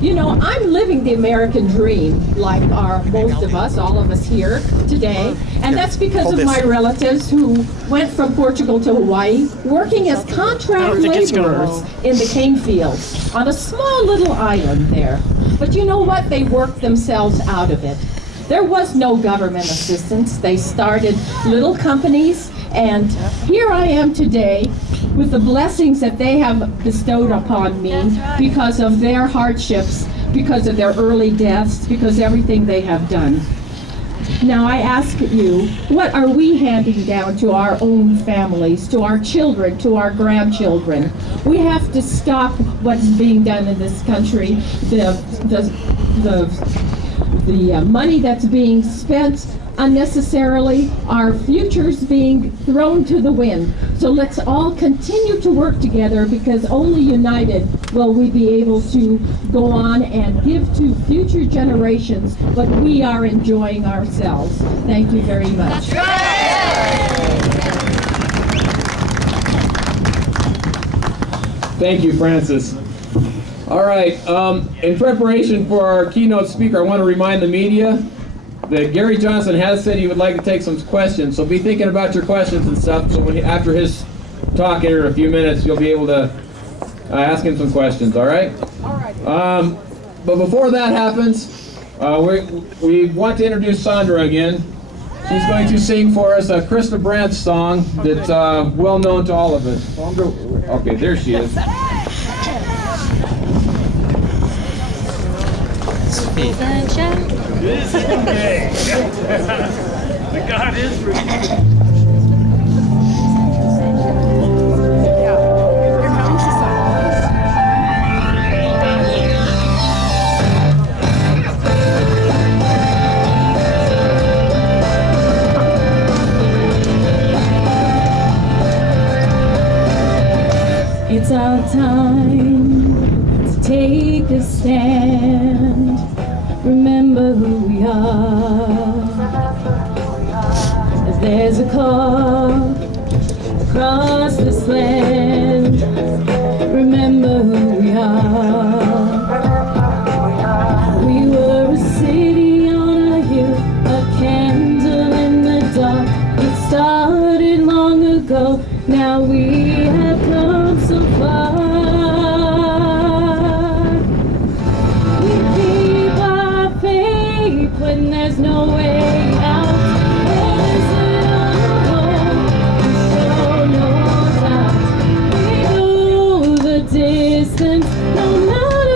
You know, I'm living the American dream, like are most of us, all of us here today, and that's because of my relatives who went from Portugal to Hawaii, working as contract laborers in the cane fields on a small little island there. But you know what? They worked themselves out of it. There was no government assistance. They started little companies, and here I am today with the blessings that they have bestowed upon me because of their hardships, because of their early deaths, because everything they have done. Now I ask you, what are we handing down to our own families, to our children, to our grandchildren? We have to stop what's being done in this country, the money that's being spent unnecessarily, our futures being thrown to the wind. So let's all continue to work together, because only united will we be able to go on and give to future generations what we are enjoying ourselves. Thank you very much. Thank you, Francis. All right, in preparation for our keynote speaker, I want to remind the media that Gary Johnson has said he would like to take some questions, so be thinking about your questions and stuff, so after his talk here in a few minutes, you'll be able to ask him some questions, all right? All right. But before that happens, we want to introduce Sandra again. She's going to sing for us a Krista Brandt song that's well known to all of us. Okay, there she is. This is the day. The God is for you. It's our time to take a stand. Remember who we are. There's a call across this land. Remember who we are. We were a city on a hill, a candle in the dark. It started long ago. Now we have come so far. When there's no way out, there's no doubt. We go the distance, no matter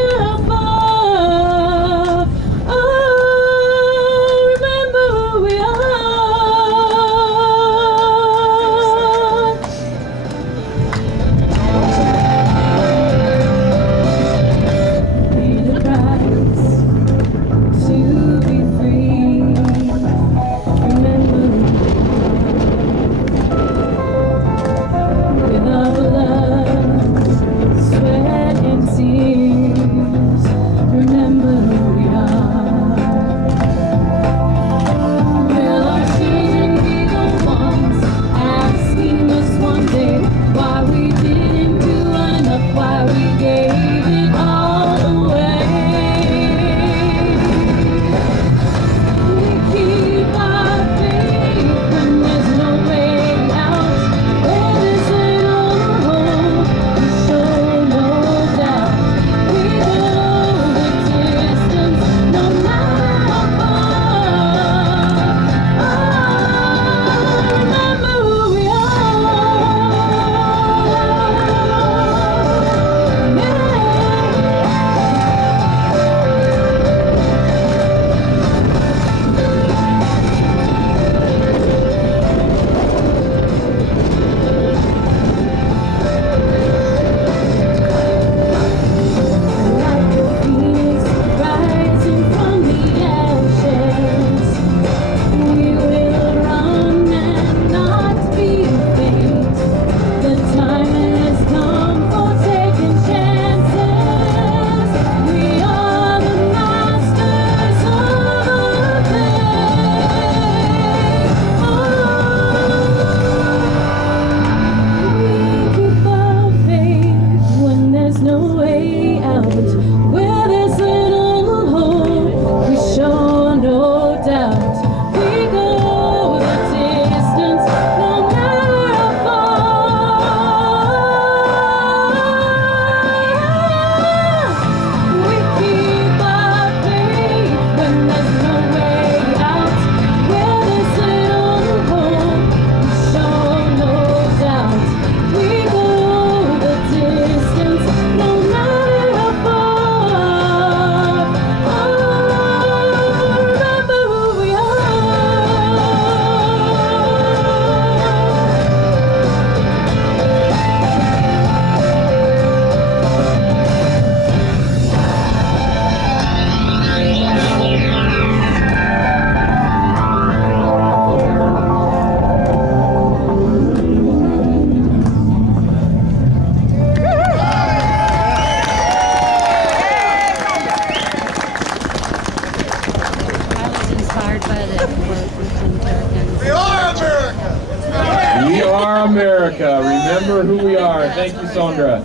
remember who we are. Thank you, Sondra.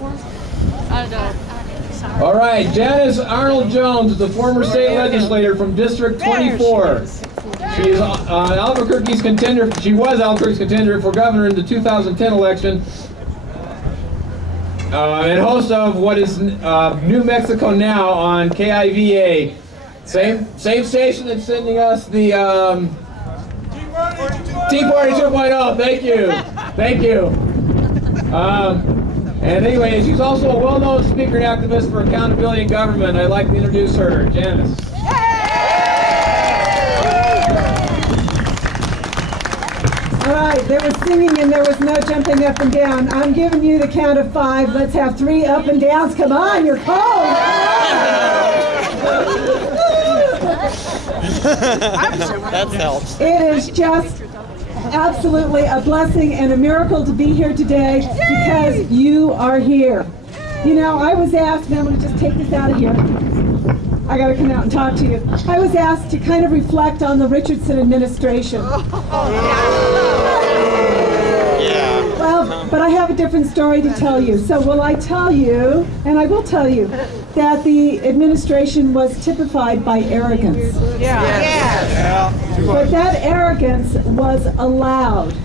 All right, Janice Arnold Jones is the former state legislator from District 24. She is Albuquerque's contender. She was Albuquerque's contender for governor in the 2010 election, and host of what is New Mexico Now on KIVA. Same station that's sending us the T-Party 2.0. Thank you. And anyway, she's also a well-known speaker and activist for accountability in government. I'd like to introduce her, Janice. All right, there was singing and there was no jumping up and down. I'm giving you the count of 5. Let's have 3 up and downs. Come on, you're cold. That helps. It is just absolutely a blessing and a miracle to be here today because you are here. You know, I was asked, and I'm going to just take this out of here. I got to come out and talk to you. I was asked to kind of reflect on the Richardson administration. Well, but I have a different story to tell you. So will I tell you, and I will tell you, that the administration was typified by arrogance. But that arrogance was allowed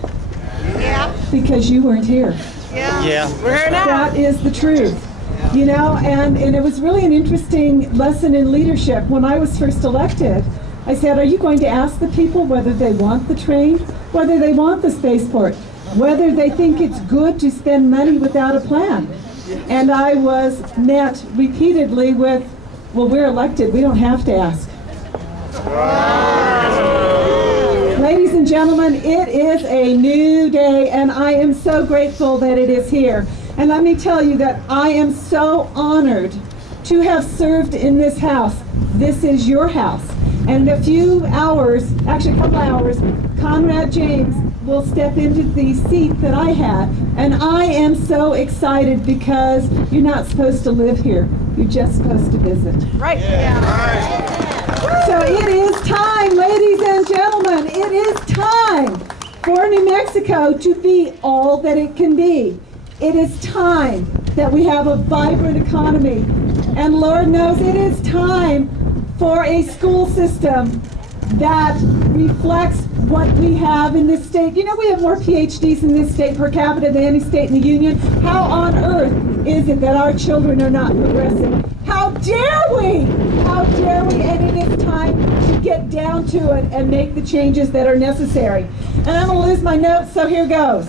because you weren't here. We're here now. That is the truth. You know, and it was really an interesting lesson in leadership. When I was first elected, I said, are you going to ask the people whether they want the train, whether they want the spaceport, whether they think it's good to spend money without a plan? And I was met repeatedly with, well, we're elected, we don't have to ask. Ladies and gentlemen, it is a new day, and I am so grateful that it is here. And let me tell you that I am so honored to have served in this house. This is your house. And in a few hours, actually a couple hours, Conrad James will step into the seat that I had. And I am so excited because you're not supposed to live here. You're just supposed to visit. Right. So it is time, ladies and gentlemen, it is time for New Mexico to be all that it can be. It is time that we have a vibrant economy. And Lord knows it is time for a school system that reflects what we have in this state. You know, we have more PhDs in this state per capita than any state in the union. How on earth is it that our children are not progressing? How dare we? How dare we? And it is time to get down to it and make the changes that are necessary. And I'm going to lose my notes, so here goes.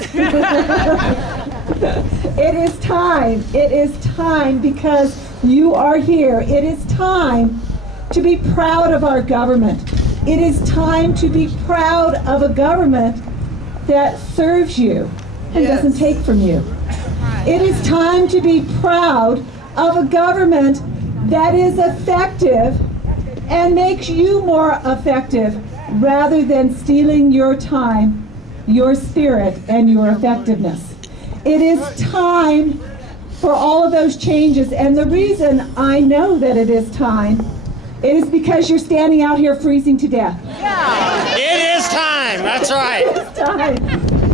It is time. It is time because you are here. It is time to be proud of our government. It is time to be proud of a government that serves you and doesn't take from you. It is time to be proud of a government that is effective and makes you more effective rather than stealing your time, your spirit, and your effectiveness. It is time for all of those changes, and the reason I know that it is time, it is because you're standing out here freezing to death. It is time. That's right. It is time.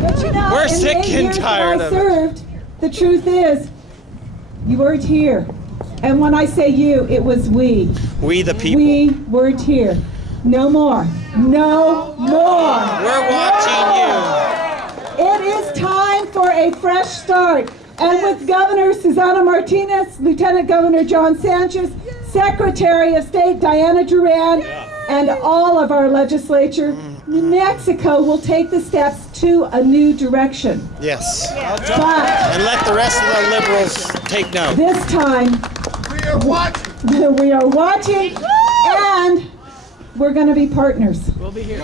But you know, We're in the sick 8 and years tired that I of it. served, the truth is, you weren't here. And when I say you, it was we. We the people. We weren't here. No more. No more. We're watching you. It is time for a fresh start. And with Governor Susana Martinez, Lieutenant Governor John Sanchez, Secretary of State Diana Duran, and all of our legislature, New Mexico will take the steps to a new direction. Yes. But And let the rest of the liberals take note. this time, we are watching, and we're going to be partners. We'll be here.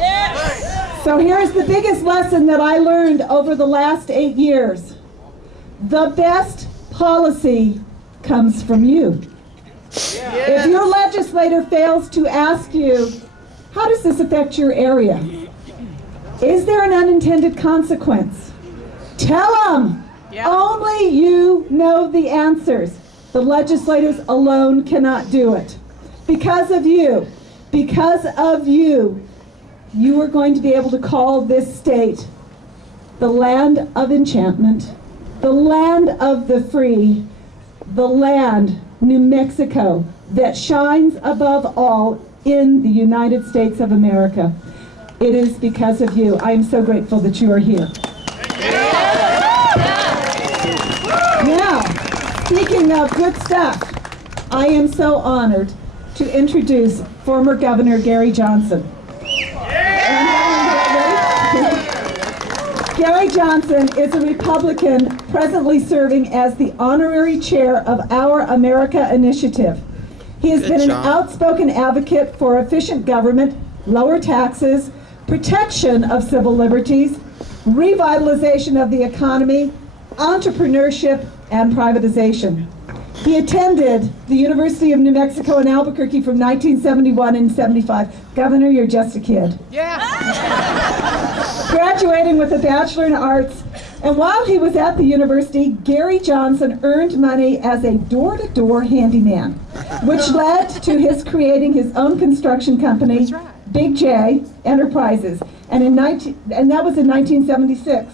So here's the biggest lesson that I learned over the last 8 years. The best policy comes from you. If your legislator fails to ask you, how does this affect your area? Is there an unintended consequence? Tell them. Only you know the answers. The legislators alone cannot do it. Because of you, you are going to be able to call this state the land of enchantment, the land of the free, the land, New Mexico, that shines above all in the United States of America. It is because of you. I am so grateful that you are here. Now, speaking of good stuff, I am so honored to introduce former Governor Gary Johnson. Gary Johnson is a Republican presently serving as the honorary chair of Our America Initiative. He has been an outspoken advocate for efficient government, lower taxes, protection of civil liberties, revitalization of the economy, entrepreneurship, and privatization. He attended the University of New Mexico in Albuquerque from 1971 and 75. Governor, you're just a kid. Graduating with a Bachelor in Arts, and while he was at the university, Gary Johnson earned money as a door-to-door handyman, which led to his creating his own construction company, Big J Enterprises, and that was in 1976.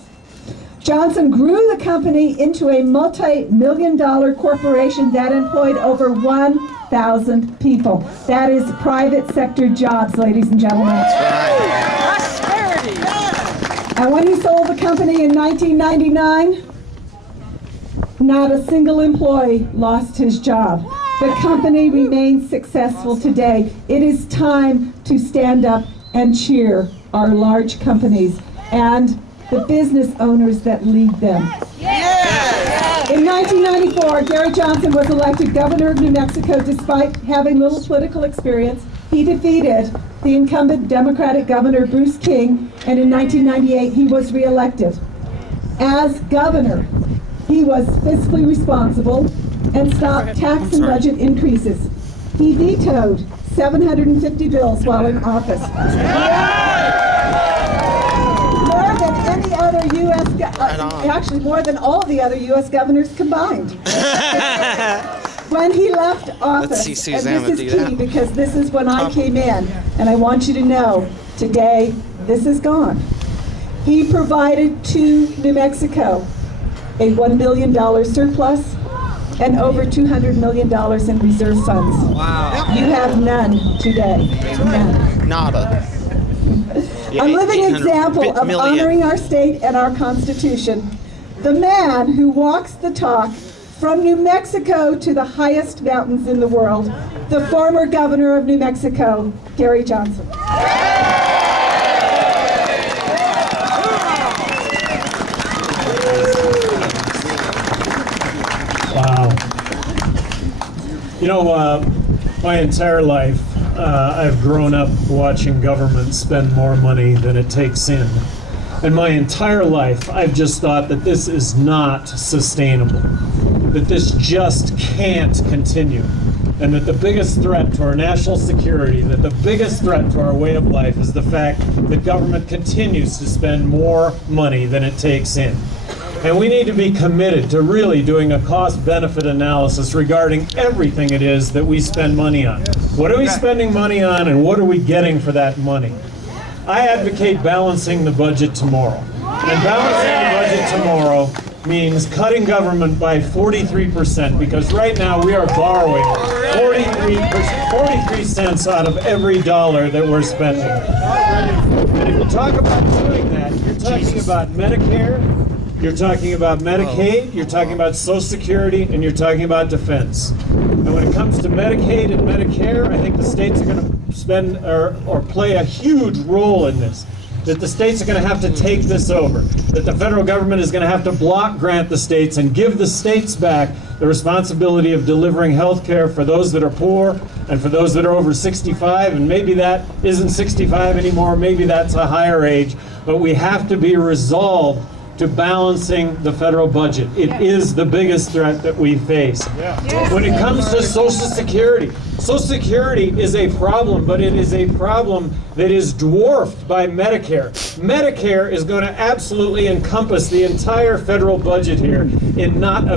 Johnson grew the company into a multi-million-dollar corporation that employed over 1,000 people. That is private sector jobs, ladies and gentlemen. Prosperity. And when he sold the company in 1999, not a single employee lost his job. The company remains successful today. It is time to stand up and cheer our large companies and the business owners that lead them. In 1994, Gary Johnson was elected governor of New Mexico despite having little political experience. He defeated the incumbent Democratic governor, Bruce King, and in 1998 he was reelected. As governor, he was fiscally responsible and stopped tax and budget increases. He vetoed 750 bills while in office. More than any other U.S. Actually more than all the other U.S. governors combined. When he left office, and this is key because this is when I came in, and I want you to know, today, this is gone. He provided to New Mexico a $1 billion surplus and over $200 million in reserve funds. Wow. You have none today. None. Nada. A living example of honoring our state and our Constitution. The man who walks the talk from New Mexico to the highest mountains in the world, the former governor of New Mexico, Gary Johnson. Wow. You know, my entire life, I've grown up watching government spend more money than it takes in. And my entire life, I've just thought that this is not sustainable, that this just can't continue, and that the biggest threat to our national security, that the biggest threat to our way of life is the fact that government continues to spend more money than it takes in. And we need to be committed to really doing a cost-benefit analysis regarding everything it is that we spend money on. What are we spending money on, and what are we getting for that money? I advocate balancing the budget tomorrow. And balancing the budget tomorrow means cutting government by 43%, because right now we are borrowing 43 cents out of every dollar that we're spending. And if you talk about doing that, you're talking about Medicare, you're talking about Medicaid, you're talking about Social Security, and you're talking about defense. And when it comes to Medicaid and Medicare, I think the states are going to spend or play a huge role in this. That the states are going to have to take this over. That the federal government is going to have to block grant the states and give the states back the responsibility of delivering health care for those that are poor and for those that are over 65. And maybe that isn't 65 anymore, maybe that's a higher age. But we have to be resolved to balancing the federal budget. It is the biggest threat that we face. When it comes to Social Security is a problem, but it is a problem that is dwarfed by Medicare. Medicare is going to absolutely encompass the entire federal budget here in not a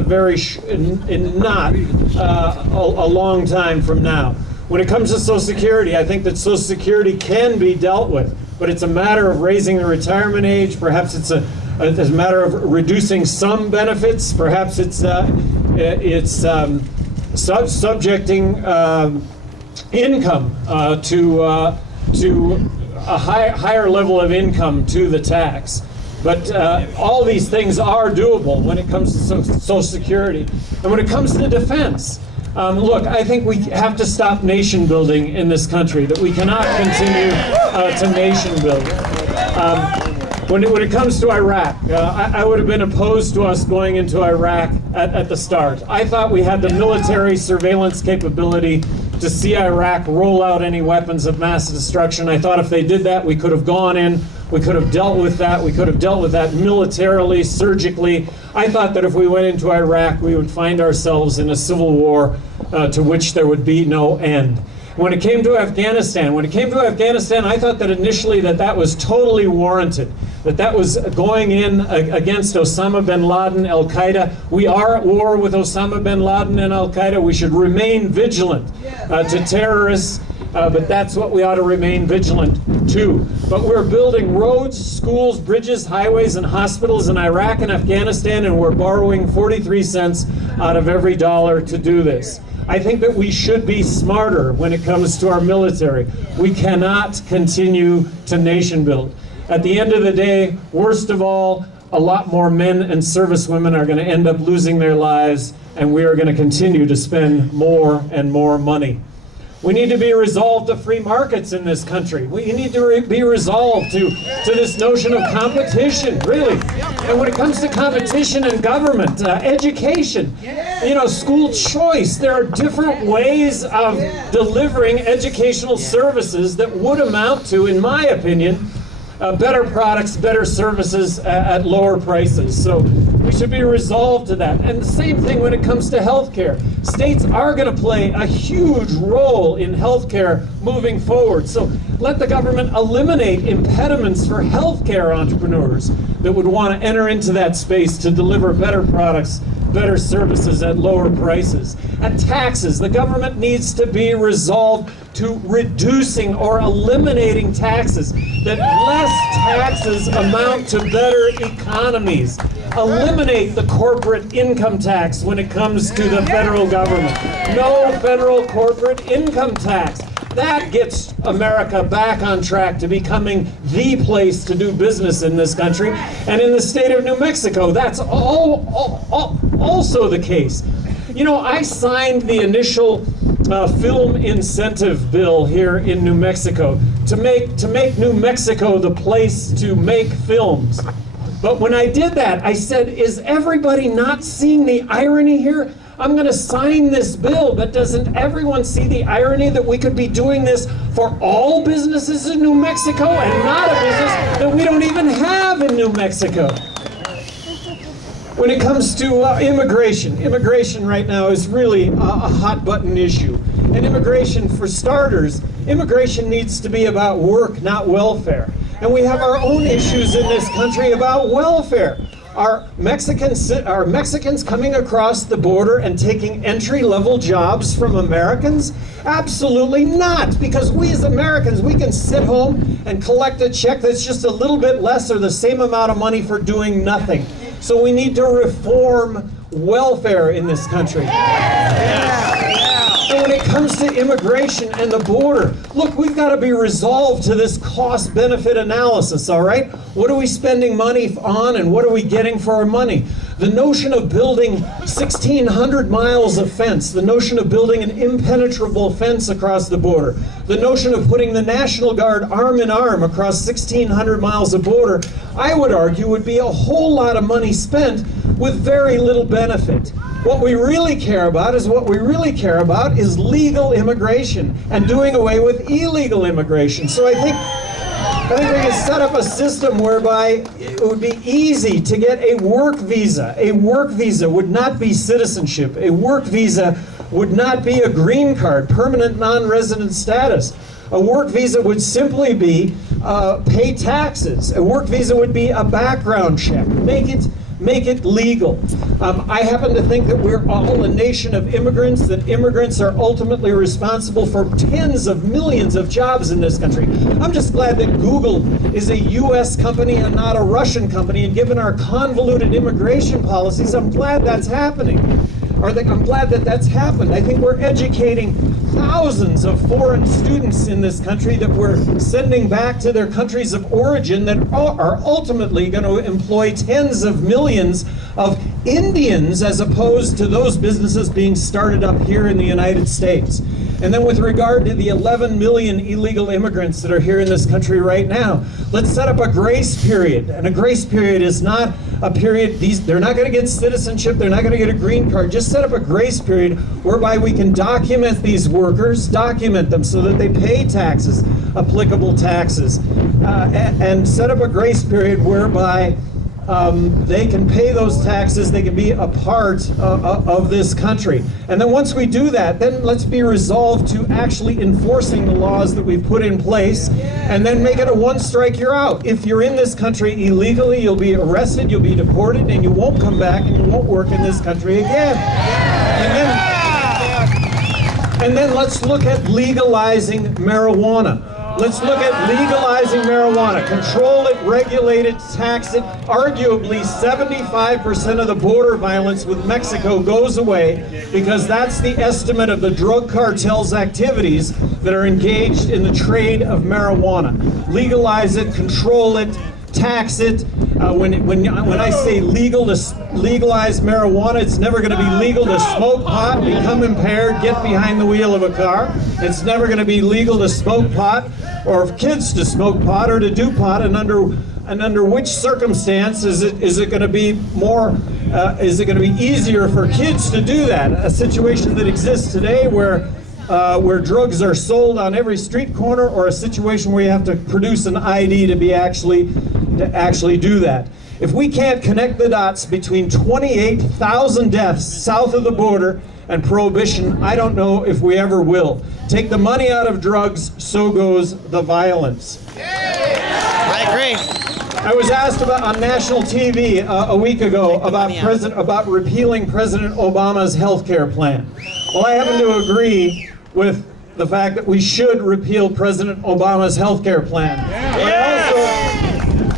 long time from now. When it comes to Social Security, I think that Social Security can be dealt with, but it's a matter of raising the retirement age. Perhaps it's a as a matter of reducing some benefits. Perhaps it's subjecting income to a higher level of income to the tax. But all these things are doable when it comes to Social Security. And when it comes to defense, look, I think we have to stop nation building in this country, that we cannot continue to nation build. When it comes to Iraq, I would have been opposed to us going into Iraq at the start. I thought we had the military surveillance capability to see Iraq roll out any weapons of mass destruction. I thought if they did that, we could have gone in, we could have dealt with that, we could have dealt with that militarily, surgically. I thought that if we went into Iraq, we would find ourselves in a civil war to which there would be no end. When it came to Afghanistan, I thought that initially that was totally warranted, that was going in against Osama bin Laden, Al-Qaeda. We are at war with Osama bin Laden and Al-Qaeda. We should remain vigilant to terrorists, but that's what we ought to remain vigilant to. But we're building roads, schools, bridges, highways, and hospitals in Iraq and Afghanistan, and we're borrowing 43 cents out of every dollar to do this. I think that we should be smarter when it comes to our military. We cannot continue to nation build. At the end of the day, worst of all, a lot more men and servicewomen are going to end up losing their lives, and we are going to continue to spend more and more money. We need to be resolved to free markets in this country. We need to be resolved to this notion of competition, really. And when it comes to competition in government, education, school choice, there are different ways of delivering educational services that would amount to, in my opinion, better products, better services at lower prices. So we should be resolved to that. And the same thing when it comes to healthcare. States are going to play a huge role in healthcare moving forward. So let the government eliminate impediments for healthcare entrepreneurs that would want to enter into that space to deliver better products, better services at lower prices. And taxes, the government needs to be resolved to reducing or eliminating taxes, that less taxes amount to better economies. Eliminate the corporate income tax when it comes to the federal government. No federal corporate income tax. That gets America back on track to becoming the place to do business in this country. And in the state of New Mexico, that's also the case. I signed the initial film incentive bill here in New Mexico to make New Mexico the place to make films. But when I did that, I said, is everybody not seeing the irony here? I'm going to sign this bill, but doesn't everyone see the irony that we could be doing this for all businesses in New Mexico and not a business that we don't even have in New Mexico? When it comes to immigration right now is really a hot button issue. And immigration, for starters, immigration needs to be about work, not welfare. And we have our own issues in this country about welfare. Are Mexicans coming across the border and taking entry-level jobs from Americans? Absolutely not, because we as Americans, we can sit home and collect a check that's just a little bit less or the same amount of money for doing nothing. So we need to reform welfare in this country. And when it comes to immigration and the border, look, we've got to be resolved to this cost-benefit analysis, all right? What are we spending money on and what are we getting for our money? The notion of building 1,600 miles of fence, the notion of building an impenetrable fence across the border, the notion of putting the National Guard arm in arm across 1,600 miles of border, I would argue would be a whole lot of money spent with very little benefit. What we really care about is legal immigration and doing away with illegal immigration. So I think we can set up a system whereby it would be easy to get a work visa. A work visa would not be citizenship. A work visa would not be a green card, permanent non-resident status. A work visa would simply be pay taxes. A work visa would be a background check. Make Make it legal. I happen to think that we're all a nation of immigrants, that immigrants are ultimately responsible for tens of millions of jobs in this country. I'm just glad that Google is a U.S. company and not a Russian company, and given our convoluted immigration policies, I'm glad that's happening. I'm glad that that's happened. I think we're educating thousands of foreign students in this country that we're sending back to their countries of origin that are ultimately going to employ tens of millions of Indians as opposed to those businesses being started up here in the United States. And then with regard to the 11 million illegal immigrants that are here in this country right now, let's set up a grace period. And a grace period is not a period, they're not going to get citizenship, they're not going to get a green card. Just set up a grace period whereby we can document these workers, document them so that they pay taxes, applicable taxes, and set up a grace period whereby they can pay those taxes, they can be a part of this country. And then once we do that, then let's be resolved to actually enforcing the laws that we've put in place, and then make it a one strike, you're out. If you're in this country illegally, you'll be arrested, you'll be deported, and you won't come back and you won't work in this country again. And then let's look at legalizing marijuana. Let's look at legalizing marijuana. Control it, regulate it, tax it. Arguably, 75% of the border violence with Mexico goes away because that's the estimate of the drug cartel's activities that are engaged in the trade of marijuana. Legalize it, control it, tax it. When I say legalize marijuana, it's never going to be legal to smoke pot, become impaired, get behind the wheel of a car. It's never going to be legal to smoke pot, or kids to smoke pot, or to do pot. And under which circumstance is it going to be more? Is it going to be easier for kids to do that? A situation that exists today where drugs are sold on every street corner, or a situation where you have to produce an ID to actually do that. If we can't connect the dots between 28,000 deaths south of the border and prohibition, I don't know if we ever will. Take the money out of drugs, so goes the violence. I agree. I was asked about on national TV a week ago about repealing President Obama's health care plan. Well, I happen to agree with the fact that we should repeal President Obama's health care plan.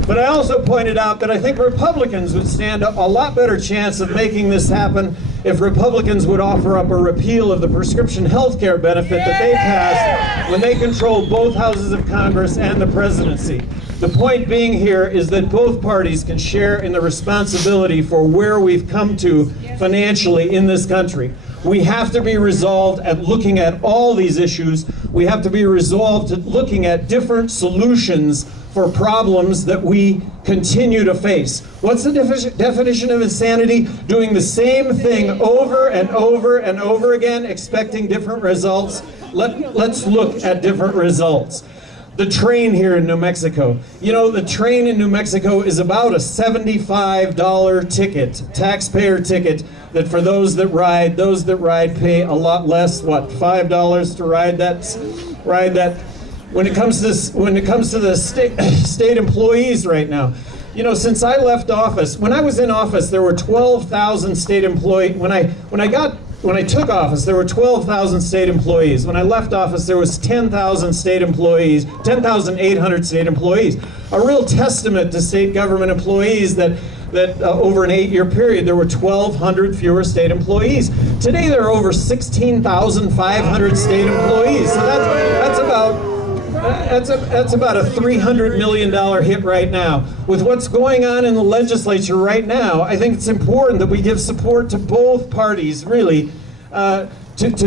But I also pointed out that I think Republicans would stand a lot better chance of making this happen if Republicans would offer up a repeal of the prescription health care benefit that they passed when they controlled both houses of Congress and the presidency. The point being here is that both parties can share in the responsibility for where we've come to financially in this country. We have to be resolved at looking at all these issues. We have to be resolved at looking at different solutions for problems that we continue to face. What's the definition of insanity? Doing the same thing over and over and over again, expecting different results. Let's look at different results. The train here in New Mexico. You know, the train in New Mexico is about a $75 ticket, taxpayer ticket, that for those that ride pay a lot less, what, $5 to ride that. When it comes to the state employees right now, you know, since I left office, when I was in office, there were 12,000 state employees. When I took office, there were 12,000 state employees. When I left office, there was 10,000 state employees, 10,800 state employees. A real testament to state government employees that over an 8-year period, there were 1,200 fewer state employees. Today, there are over 16,500 state employees. So that's about a $300 million hit right now. With what's going on in the legislature right now, I think it's important that we give support to both parties, really, to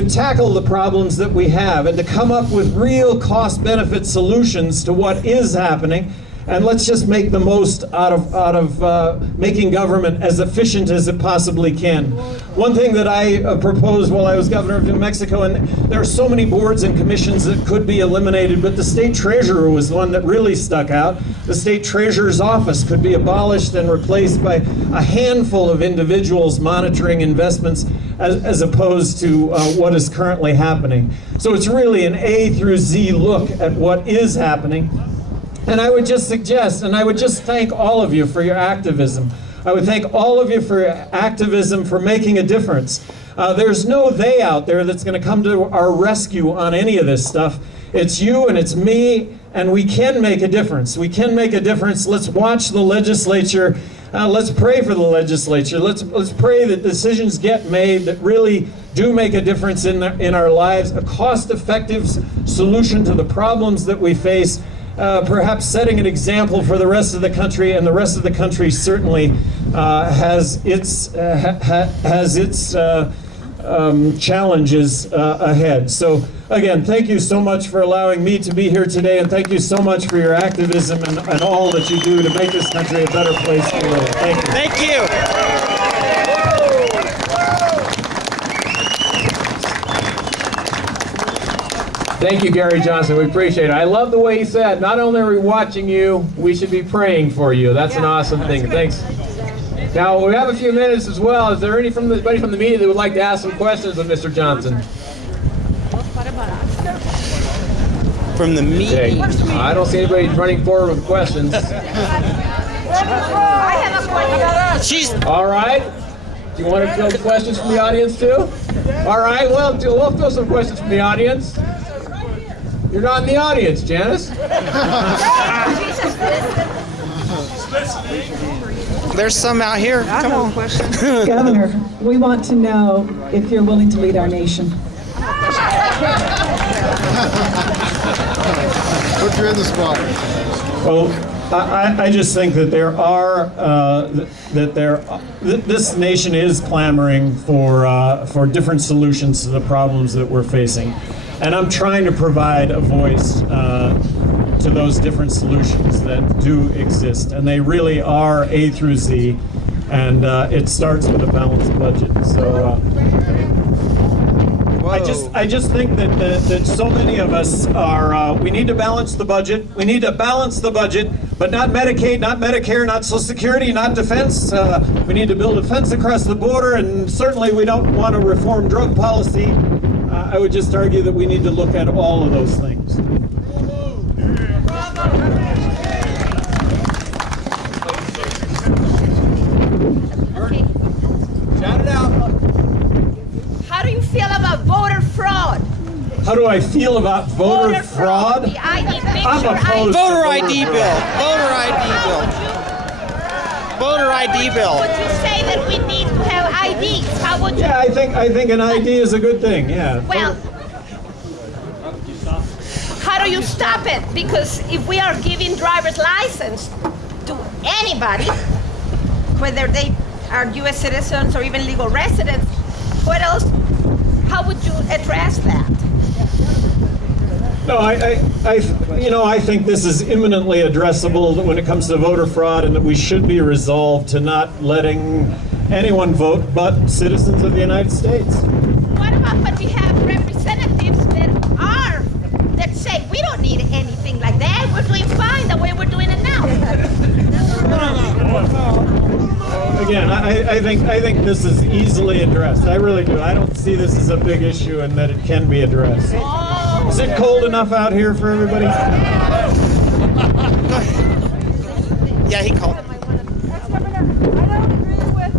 tackle the problems that we have and to come up with real cost-benefit solutions to what is happening. And let's just make the most out of making government as efficient as it possibly can. One thing that I proposed while I was governor of New Mexico, and there are so many boards and commissions that could be eliminated, but the state treasurer was the one that really stuck out. The state treasurer's office could be abolished and replaced by a handful of individuals monitoring investments as opposed to what is currently happening. So it's really an A through Z look at what is happening. And I would just suggest, and I would just thank all of you for your activism. I would thank all of you for your activism, for making a difference. There's no they out there that's going to come to our rescue on any of this stuff. It's you and it's me, and we can make a difference. We can make a difference. Let's watch the legislature. Let's pray for the legislature. Let's pray that decisions get made that really do make a difference in our lives. A cost-effective solution to the problems that we face. Perhaps setting an example for the rest of the country, and the rest of the country certainly has its challenges ahead. So again, thank you so much for allowing me to be here today, and thank you so much for your activism and all that you do to make this country a better place to live. Thank you. Thank you. Thank you, Gary Johnson. We appreciate it. I love the way he said, not only are we watching you, we should be praying for you. That's an awesome thing. Thanks. Now, we have a few minutes as well. Is there anybody from the media that would like to ask some questions of Mr. Johnson? From the media. Okay. I don't see anybody running forward with questions. She's All right. Do you want to field questions from the audience too? All right. Well, we'll field some questions from the audience. You're not in the audience, Janice. there's some out here. Come on. Governor, we want to know if you're willing to lead our nation. Put you in the spot. Well, I just think that this nation is clamoring for different solutions to the problems that we're facing, and I'm trying to provide a voice to those different solutions that do exist, and they really are A through Z, and it starts with a balanced budget. So. I just think that so many of us are, we need to balance the budget. We need to balance the budget, but not Medicaid, not Medicare, not Social Security, not defense. We need to build a fence across the border, and certainly we don't want to reform drug policy. I would just argue that we need to look at all of those things. Shout it out. How do you feel about voter fraud? How do I feel about voter fraud? The ID picture. I'm opposed to Voter ID bill. Voter ID bill. Voter ID bill. Would you say that we need to have IDs? How would you? Yeah, I think an ID is a good thing. Yeah. Well, how do you stop it? Because if we are giving driver's license to anybody, whether they are U.S. citizens or even legal residents, what else? How would you address that? No, I think this is imminently addressable when it comes to voter fraud, and that we should be resolved to not letting anyone vote but citizens of the United States. What about, but we have representatives that say we don't need anything like that. We're doing fine the way we're doing it now. Again, I think this is easily addressed. I really do. I don't see this as a big issue, and that it can be addressed. Is it cold enough out here for everybody? Yeah, he called. Governor, I don't agree with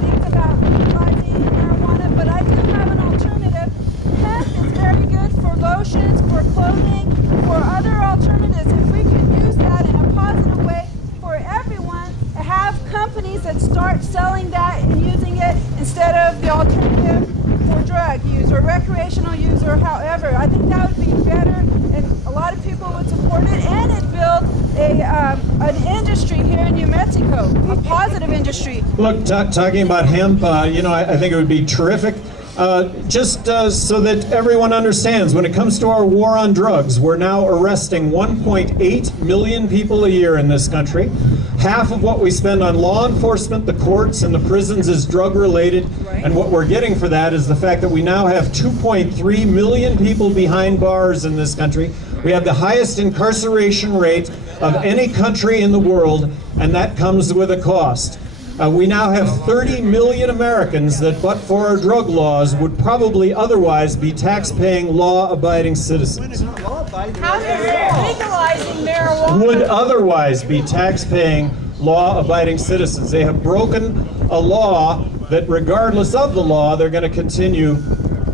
things about legalizing marijuana, but I do have an alternative. Hemp is very good for lotions, for clothing, for other alternatives. If we could use that in a positive way for everyone, have companies that start selling that and using it instead of the alternative for drug use or recreational use or however. I think that would be better, and a lot of people would support it, and it build an industry here in New Mexico, a positive industry. Look, talking about hemp, I think it would be terrific. Just so that everyone understands, when it comes to our war on drugs, we're now arresting 1.8 million people a year in this country. Half of what we spend on law enforcement, the courts, and the prisons is drug-related. Right. And what we're getting for that is the fact that we now have 2.3 million people behind bars in this country. We have the highest incarceration rate of any country in the world, and that comes with a cost. We now have 30 million Americans that, but for our drug laws, would probably otherwise be tax-paying, law-abiding citizens. How does legalizing marijuana? Would otherwise be tax-paying, law-abiding citizens. They have broken a law that, regardless of the law, they're going to continue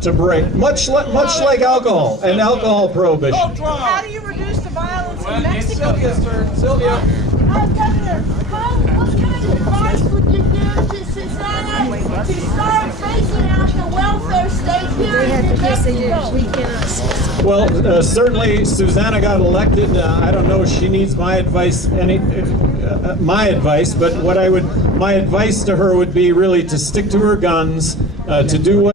to break, much like alcohol and alcohol prohibition. How do you reduce the violence in Mexico? Sylvia's turn. Sylvia. Governor, what kind of advice would you give to Susanna to start phasing out the welfare state here in Mexico? Well, certainly Susanna got elected. I don't know if she needs my advice, my advice, but my advice to her would be really to stick to her guns, to do what